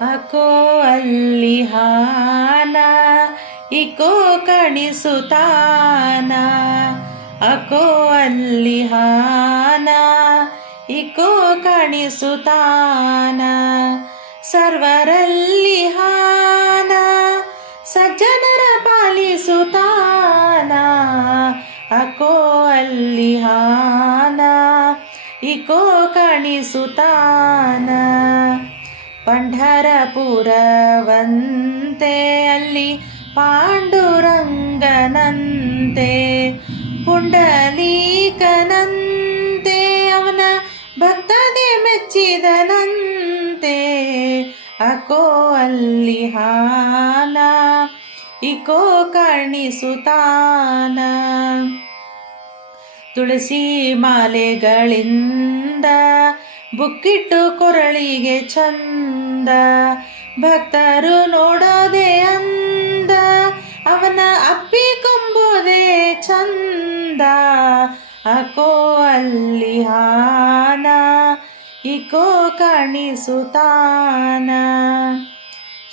ಅಕೋ ಅಲ್ಲಿ ಹಾನ ಇಕೋ ಕಣಿಸುತ್ತಾನ. ಅಕೋ ಅಲ್ಲಿ ಹಾನ ಇಕೋ ಕಣಿಸುತ್ತಾನ. ಸರ್ವರಲ್ಲಿ ಹಾನ ಸಜ್ಜನರ ಪಾಲಿಸುತ್ತಾನ. ಅಕೋ ಅಲ್ಲಿ ಹಾನ ಇಕೋ ಕಣಿಸುತ್ತಾನ. ಪಂಢರಪುರವಂತೆ ಅಲ್ಲಿ ಪಾಂಡುರಂಗನಂತೆ ಪುಂಡಲೀಕನಂತೆ ಅವನ ಭಕ್ತಗೆ ಮೆಚ್ಚಿದನಂತೆ. ಅಕೋ ಅಲ್ಲಿ ಹಾನ ಇಕೋ ಕಣಿಸುತ್ತಾನ. ತುಳಸಿ ಮಾಲೆಗಳಿಂದ ಬುಕ್ಕಿಟ್ಟು ಕೊರಳಿಗೆ ಚಂದ. ಭಕ್ತರು ನೋಡೋದೆ ಅಂದ ಅವನ ಅಪ್ಪಿಕೊಂಬೋದೆ ಚಂದ. ಅಕೋ ಅಲ್ಲಿ ಹಾನ ಇಕೋ ಕಣಿಸುತ್ತಾನ.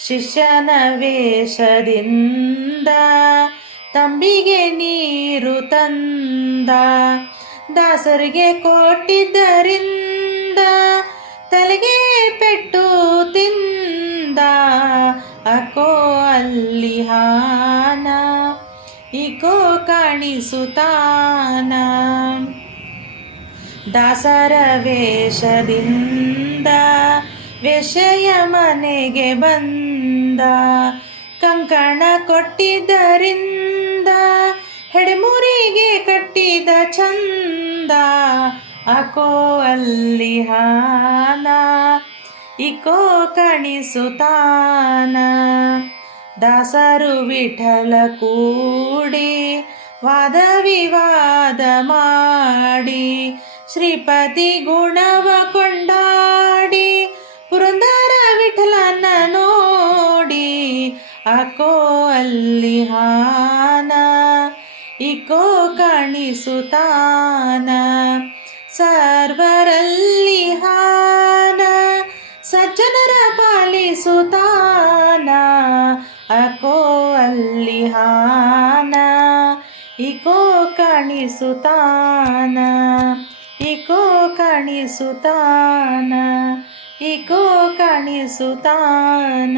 ಶಿಷ್ಯನ ವೇಷದಿಂದ ತಂಬಿಗೆ ನೀರು ತಂದ. ದಾಸರಿಗೆ ಕೊಟ್ಟಿದ್ದರಿಂದ ತಲೆಗೆ ಪೆಟ್ಟು ತಿಂದ. ಅಕೋ ಅಲ್ಲಿ ಹಾನ ಇಕೋ ಕಾಣಿಸುತ್ತಾನ. ದಾಸರ ವೇಷದಿಂದ ವೇಶ್ಯೆಯ ಮನೆಗೆ ಬಂದ. ಕಂಕಣ ಕೊಟ್ಟಿದ್ದರಿಂದ ಹೆಡೆಮುರಿಗೆ ಕಟ್ಟಿದ ಚಂದ. ಅಕೋ ಅಲ್ಲಿ ಹಾನ ಇಕೋ ಕಣಿಸುತ್ತಾನ. ದಾಸರು ವಿಠಲ ಕೂಡಿ ವಾದ ವಿವಾದ ಮಾಡಿ ಶ್ರೀಪತಿ ಗುಣವ ಕೊಂಡಾಡಿ ಪುರಂದರ ವಿಠಲನ ನೋಡಿ. ಅಕೋ ಅಲ್ಲಿ ಹಾನ ಇಕೋ ಕಣಿಸುತ್ತಾನ. ಸರ್ವರಲ್ಲಿ ಹಾನ ಸಜ್ಜನರ ಪಾಲಿಸುತ್ತಾನ. ಅಕೋ ಅಲ್ಲಿ ಹಾನ ಇಕೋ ಕಣಿಸುತ್ತಾನ. ಇಕೋ ಕಣಿಸುತ್ತಾನ. ಇಕೋ ಕಣಿಸುತ್ತಾನ.